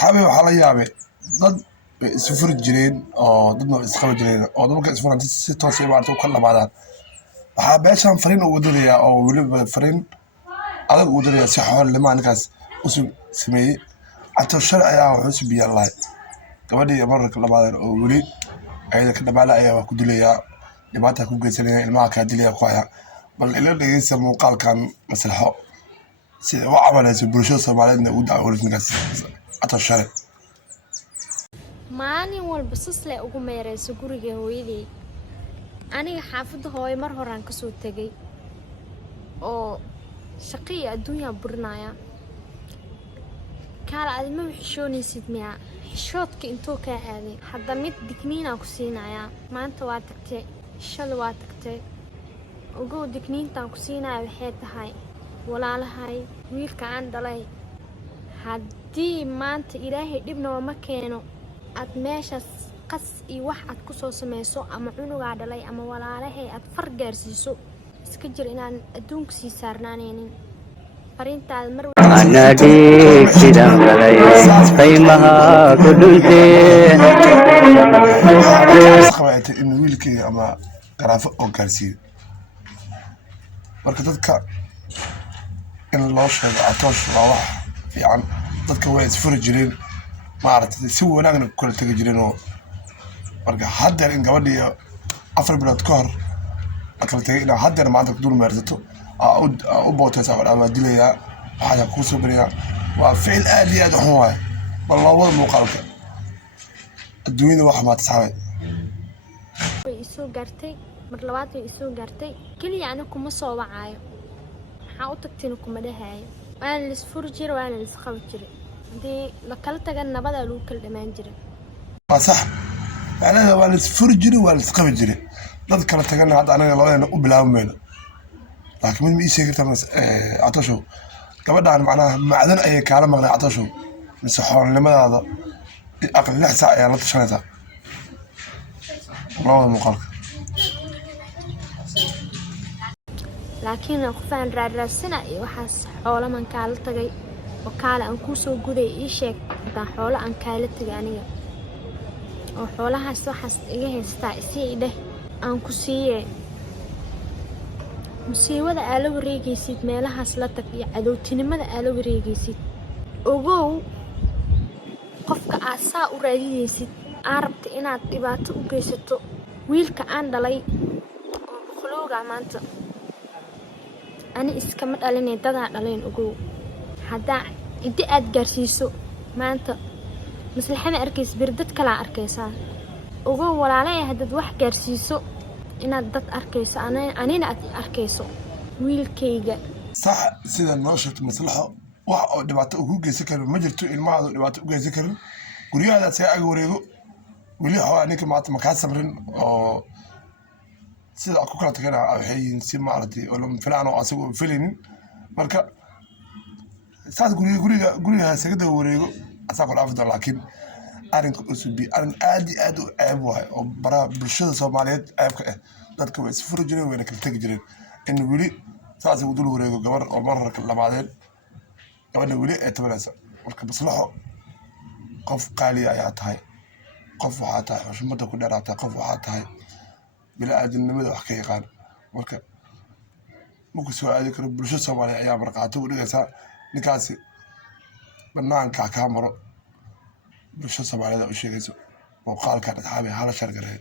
asxaabay waxaa la yaabay dad bay isu furi jireen oo dadna way isqabi jireen oo marka isfuranta si toos ah maaragtay u kala dhamaadaan. waxaa meeshan fariin ugu dirayaa oo weliba fariin adag ugu dirayaa si xoolnimo ninkaas u sameeyey. Cato shalay ayaa wuxuu subiyay lahay gabadhii marka dhamaadeen oo weli ayada ka dhamaala ayaa ku dilayaa dhibaata ku geysanaya ilmaha ka dilaya ku haya. bal ila dhegeysa muuqaalkan maslaxo sida u camaleyso bulshada Soomaaliyeedna u dacwoolis ninkaas cato shalay. maalin walba sasle ugu meereyso guriga hooyaday aniga xaafadda hooyo mar horaan ka soo tagay oo shaqii adduunka burinaya kala adima xishoonaysid miya xishoodka intuu ka aaday hadda mid digniina ku siinaya maanta waa tagtay shal waa tagtay ugu digniintan ku siinaya waxay tahay walaalahay wiilka aan dhalay haddii maanta ilaahay dhibna ma keeno ad meeshas qas iyo wax ad ku soo sameyso ama cunuga dhalay ama walaalahay ad far gaarsiiso iska jir inaan adduunka sii saarnaaneenin farintaad mar ana dhiigsidan galay qaymaha ku dhultee qabaytay in wiilkii ama garaafo oo gaarsiiyo marka dadka in loo sheego atoosh waa wax fiican dadka way isfuri jireen maaragtay si wanaagna kula tagi jireen oo marka haddeer in gabadhii 4 bilood ka hor kala tagay inaa haddeer maanta ku dul meersato u bootaysa ama dilayaa waxaa ku soo bariyaa waa ficil aad iyo aad u xun waay bal loo wada muuqaalka adduunyada wax ma tasaabay way isoo gaartay mar labaad way isoo gaartay kaliya aniga kuma soo wacaayo waxaa u tagtiin kuma dhahayo waan la isfur jiro waan la isqabi jiro hadii la kala tagan nabada lagu kala dhamaan jiray waa sax macnaheedu waa la isfur jiro waa la isqabi jiray dad kala tagana hadda anaga labadeena u bilaabmayno laakiin mid ma ii sheegi kartaa Atosho gabadhaan macnaha macdan ayay kaala maqnay Atosho mise xoolnimadaada aqal 6 saac ayaa la tashanaysaa labada muuqaalka laakiin qofaan raadasana iyo waxaas xoolo man kaala tagay oo kaala aan ku soo guday ii sheeg inta xoolo aan kaala tagay aniga oo xoolahaas waxaas iga haystaa isii dheh aan ku siiyay musiibada aala wareegaysid meelahaas la tag iyo cadowtinimada aala wareegaysid ogow qofka aasaa u raadinaysid arabta inaad dhibaato u geysato wiilka aan dhalay oo boqolowga maanta ani iskama dhalinay dadaa dhaleen ogow haddaa inta aad gaarsiiso maanta maslaxada arkays bir dad kala arkaysaa ogow walaalay haddaad wax gaarsiiso inaad dad arkayso anina aad arkayso wiilkayga sax sida noo sheegtay maslaxo wax oo dhibaato ugu geysan karo ma jirto ilmahaada dhibaato u geysan karin guryahaada si ag wareego weli xawaa ninka maanta makaa sabrin oo sida ku kala tagana waxay si maaragtay oo lama filaan oo asagu filaynin marka saas guriga sagada wareego asaa ku dhaafada laakiin arrinka usubi arrin aad iyo aad u ceeb waay oo baraha bulshada Soomaaliyeed ceebka ah dadka way isfuri jireen wayna kala tagi jireen in weli saas uu dul wareego gabar oo marar kala dhamaadeen gabadha weli ay tabanaysa marka maslaxo qof qaali ayaa tahay qof waxaa tahay xushmada ku dheeraatay qof waxaa tahay bila aadinimada wax ka yaqaan marka muku soo aadi karo bulshada Soomaaliyeed ayaa marqaato u dhigaysa ninkaasi banaanka ka maro bulshada Soomaaliyeed u sheegayso muuqaalka asxaabay hala shar gareey